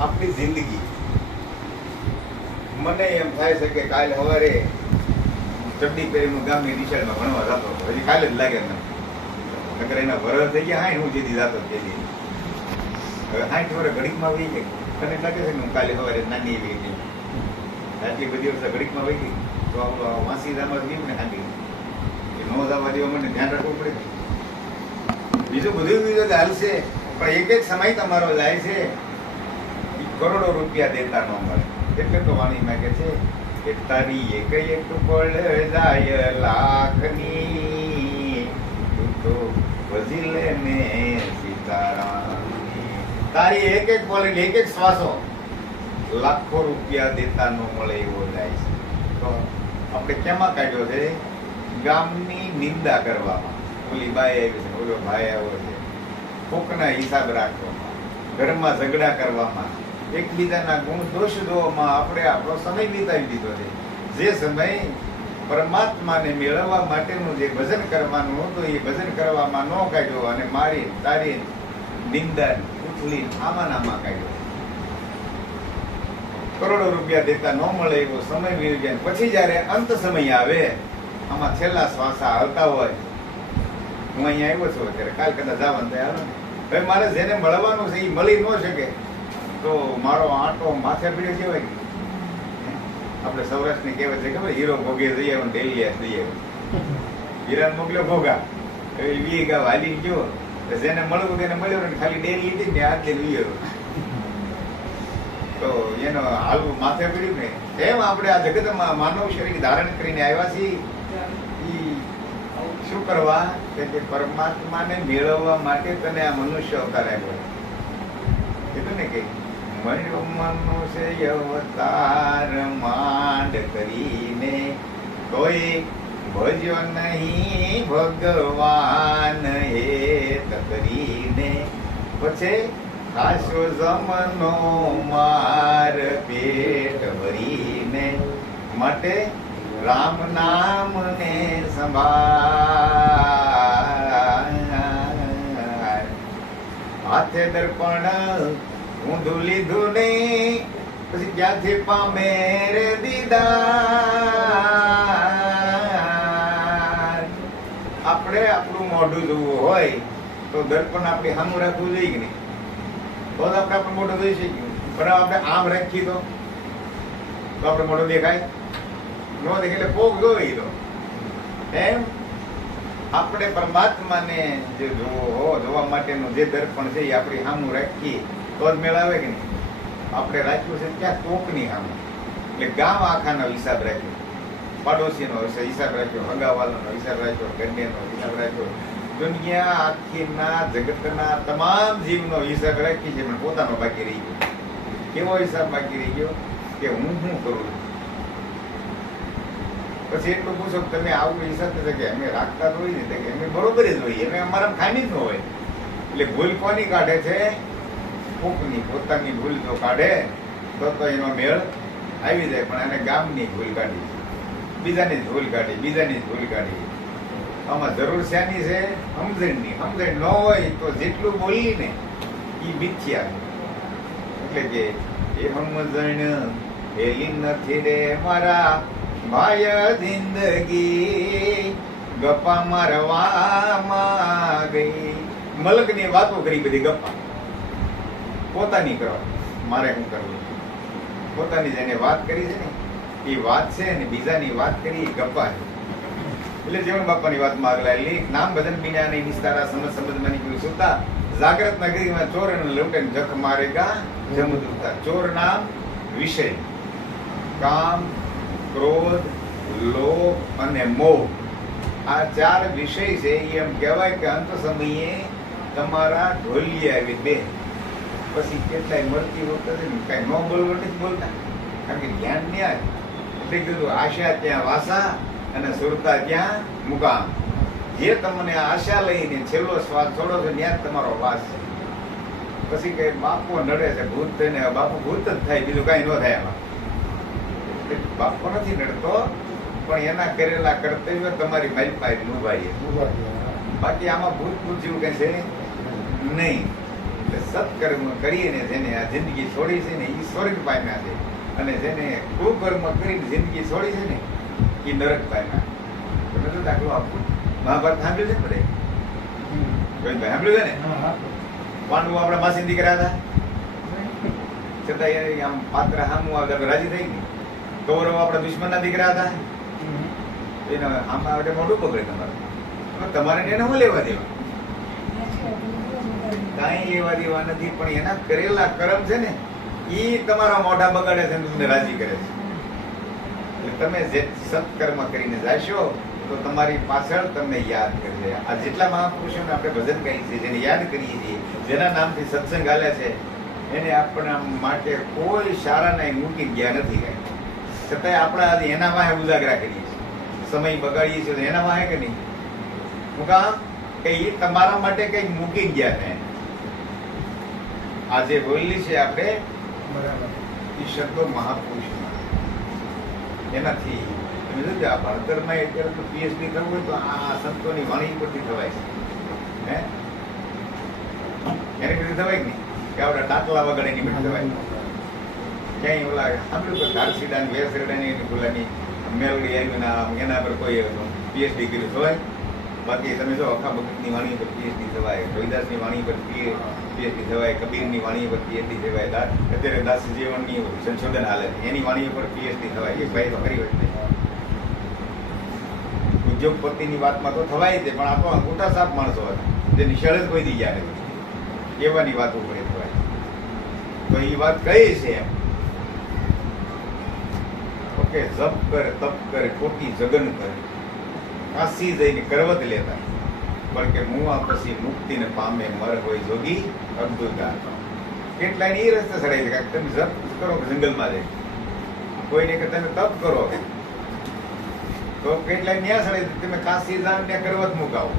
આપણી જિંદગી. મને એમ થાય છે કે કાલે સવારે ચડ્ડી પહેરી હું ગામની નિશાળમાં ભણવા જતો હતો. હજી કાલે જ લાગે મને. નકર એના વરસ થઈ ગયા હાઈ હું જેથી જતો તેથી હવે હાઈ વર્ષ ઘડીકમાં વહી ગઈ મને લાગે છે કે હું કાલે સવારે નાની એવી હતી. આટલી બધી વર્ષ ઘડીકમાં વહી ગઈ. તો આપણો વાંસી દામાં ગયું ને હાંડી એ નો જવા જેવા મને ધ્યાન રાખવું પડે. બીજું બધું બીજું હાલશે. પણ એક એક સમય તમારો જાય છે. કરોડો રૂપિયા દેતા ન મળે. એટલે તો વાણી માગે છે કે તારી એક એક પળ જાય લાખની. તું તો વજીલે ને સીતારામની. તારી એક એક પળ એક એક શ્વાસો લાખો રૂપિયા દેતા ન મળે એવો જાય છે. તો આપણે કેમાં કાઢ્યો છે? ગામની નિંદા કરવામાં. ઓલી બાઈ આવી છે. ઓલો ભાઈ આવ્યો છે. કોકના હિસાબ રાખવામાં, ઘરમાં ઝઘડા કરવામાં, એકબીજાના ગુણ, દોષ જોવામાં આપણે આપણો સમય વિતાવી દીધો છે. જે સમય પરમાત્માને મેળવવા માટેનું જે ભજન કરવાનું હતું, એ ભજન કરવામાં ન કાઢ્યો અને મારી તારી નિંદન ઉથલી આમાં નામાં કાઢ્યો. કરોડો રૂપિયા દેતા ન મળે એવો સમય વીતી જાય પછી જ્યારે અંત સમય આવે, આમાં છેલ્લા શ્વાસા હાલતા હોય. હું અહીંયા આવ્યો છું અત્યારે. કાલ કદાચ જવાનું થાય હાલો. હવે મારે જેને મળવાનું છે એ મળી ન શકે. તો મારો આંટો માથે પીડ્યો કહેવાય. કે આપણે સૌરાષ્ટ્રની કહેવાય છે, ખબર? હીરો ભોગે જઈએ અને ડેલી જઈએ. હીરાને મોકલ્યો ભોગા. એ વી ગા હાલી ગયો. જેને મળવું તેને મળ્યો ખાલી ડેરી લીધી ને આજે વીયો તો એનો હાલવું માથે પીડ્યું ને. એમ આપણે આ જગતમાં માનવ શરીર ધારણ કરીને આવ્યા છીએ. કરવા કે તે પરમાત્માને મેળવવા માટે તને આ મનુષ્ય અવતાર આપ્યો કીધું ને કે મનુષ્ય અવતાર માંડ કરીને કોઈ ભજ્યો નહીં ભગવાન હેત કરીને. પછી ખાસો જમનો માર પેટ ભરીને માટે રામ નામ ને સંભાળ હાથે દર્પણ ઊંધું લીધું નહીં, પછી ક્યાંથી પામે રે દીદા આપણે આપણું મોઢું જોવું હોય તો દર્પણ આપણે સામું રાખવું જોઈએ કે નહીં? તો જ આપણે આપણું મોઢું જોઈ શકીએ. પણ આપણે આમ રાખીએ તો આપણે મોઢું દેખાય? નો એટલે ભોગ તો. એમ આપણે પરમાત્માને જે જોવો જોવા માટેનું જે દર્પણ છે એ આપણી સામું રાખીએ, તો જ મેળાવે કે નહીં? આપણે રાખ્યું છે ક્યાં? કોકની સામે. એટલે ગામ આખાનો હિસાબ રાખ્યો. પાડોશીનો હિસાબ રાખ્યો, હગાવાલાનો હિસાબ રાખ્યો ગંડેનો હિસાબ રાખ્યો. દુનિયા આખીના જગતના તમામ જીવનો હિસાબ રાખી છે, પણ પોતાનો બાકી રહી ગયો. કેવો હિસાબ બાકી રહી ગયો? કે હું શું કરું? છું પછી એટલું પૂછો કે તમે આવું હિસાબ થશે કે અમે રાખતા જ ને કે અમે બરોબર જ હોઈએ, અમે અમારા ખામી જ ન હોય. એટલે ભૂલ કોની કાઢે છે? કોકની, પોતાની ભૂલ જો કાઢે, તો તો એનો મેળ આવી જાય, પણ એને ગામની ભૂલ કાઢી બીજાની જ ભૂલ કાઢી, બીજાની જ ભૂલ કાઢી. આમાં જરૂર શાની છે? સમજણની. સમજણ ન હોય તો જેટલું બોલી ને એ મિથ્યા એટલે કે એ સમજણ હેલી નથી રે મારા ભાય જિંદગી ગપ્પા મારવામાં ગઈ મલકની વાતો કરી બધી ગપ્પા. પોતાની કરો. મારે શું કરવું? પોતાની જેને વાત કરી છે ને, એ વાત છે ને બીજાની વાત કરી, એ ગપ્પા છે. એટલે જીવન બાપાની વાતમાં આગળ આવેલી નામ ભજન બીના નહીં નિસ્તારા સમજ સમજ મની કોઈ સુતા, જાગ્રત નગરીમાં ચોર અને લૂંટે જખ મારે ગા જમદૂતા. ચોર નામ વિષય. કામ ક્રોધ, લોભ અને મોહ. આ ચાર વિષય છે એમ કહેવાય કે અંત સમયે તમારા ઢોલી આવી બે. પછી કેટલાય મળતી વખતે કઈ ન બોલવા નથી બોલતા. કારણ કે જ્ઞાન ત્યાં એટલે કીધું, આશા ત્યાં વાસા અને સુરતા ત્યાં મુકામ. જે તમને આશા લઈને છેલ્લો શ્વાસ છોડો છો, ત્યાં જ તમારો વાસ છે. પછી કઈ બાપો નડે છે, ભૂત થઈને, બાપુ ભૂત જ થાય, બીજું કઈ ન થાય એમાં બાપો નથી નડતો પણ એના કરેલા કર્તવ્ય તમારી મારી પાસે ઉભાઈએ બાકી આમાં ભૂત ભૂત જેવું કઈ છે નહીં. એટલે સત્કર્મ કરીને જેને આ જિંદગી છોડી છે ને એ સ્વર્ગ પામ્યા છે. અને જેને કુકર્મ કરીને જિંદગી છોડી છે ને એ નરક પામ્યા. તમે તો દાખલો આપો. મહાભારત સાંભળ્યું છે બધે? સાંભળ્યું છે ને? પાંડવો આપણા માસી દીકરા હતા? છતાં એ આમ પાત્ર સામું એટલે રાજી થઈ ગઈ. કૌરવ આપણા દુશ્મનના દીકરા હતા. એને આમાં આપણે મોઢું પકડે તમારે. તમારે એને હું લેવા દેવા? કાંઈ લેવા દેવા નથી પણ એના કરેલા કર્મ છે ને એ તમારા મોઢા બગાડે છે તમને રાજી કરે છે. તમે જે સત્કર્મ કરીને જાશો તો તમારી પાછળ તમને યાદ કરશે. આ જેટલા મહાપુરુષોને આપણે ભજન કહીએ છીએ જેને યાદ કરીએ છીએ જેના નામથી સત્સંગ હાલે છે એને આપણા માટે કોઈ સારા નહીં મૂકી ગયા નથી કાંઈ. છતાંય આપણે આજે એના વાહે ઉજાગરા કરીએ છીએ. સમય બગાડીએ છીએ એના વાહે કે નહીં? હું કામ કે એ તમારા માટે કંઈક મૂકી ગયા છે? આજે બોલી છે આપણે એ શબ્દો મહાપુરુષના. એનાથી તમે જોજો આ ભણતરમાં અત્યારે તો પીએચડી કરવું હોય તો આ સંતોની વાણી પરથી થવાય છે. હે? એની પરથી થવાય કે નહીં? કે આપણે ડાકલા વગર એની પરથી થવાય. ક્યાંય ઓલા સાંભળ્યું કે ધારસીડા ને વેસરડાની બોલાની મેલડી આવી ને એના પર કોઈ પીએચડી કર્યું થવાય બાકી તમે જો અખા ભગતની વાણી પર પીએચડી થવાય રવિદાસની વાણી પર પીએચડી થવાય કબીરની વાણી પર પીએચડી થવાય અત્યારે દાસ જીવનની સંશોધન હાલે. એની વાણી પર પીએચડી થવાય. એ ભાઈ તો ખરી હોય જ નહીં. ઉદ્યોગપતિની વાતમાં તો થવાય છે પણ આ તો અંગૂઠા સાફ માણસો હતા. જે નિશાળ જ કોઈ દી ગયા નથી. એવાની વાતો ઉપર થવાય. તો એ વાત કઈ છે એમ? ઓકે જપ કરે તપ કરે ખોટી જગન કરે. કાશી જઈને કરવત લેતા. પણ કે મુવા પછી મુક્તિને પામે મર હોય જોગી અદ્ભુત કેટલાય એ રસ્તે ચડાય છે કાંઈક તમે જપ કરો જંગલમાં જઈ કોઈને કે તમે તપ કરો તો કેટલાય ન્યા ચડાય છે, તમે કાશી જાવ ત્યાં કરવત મુકાવો.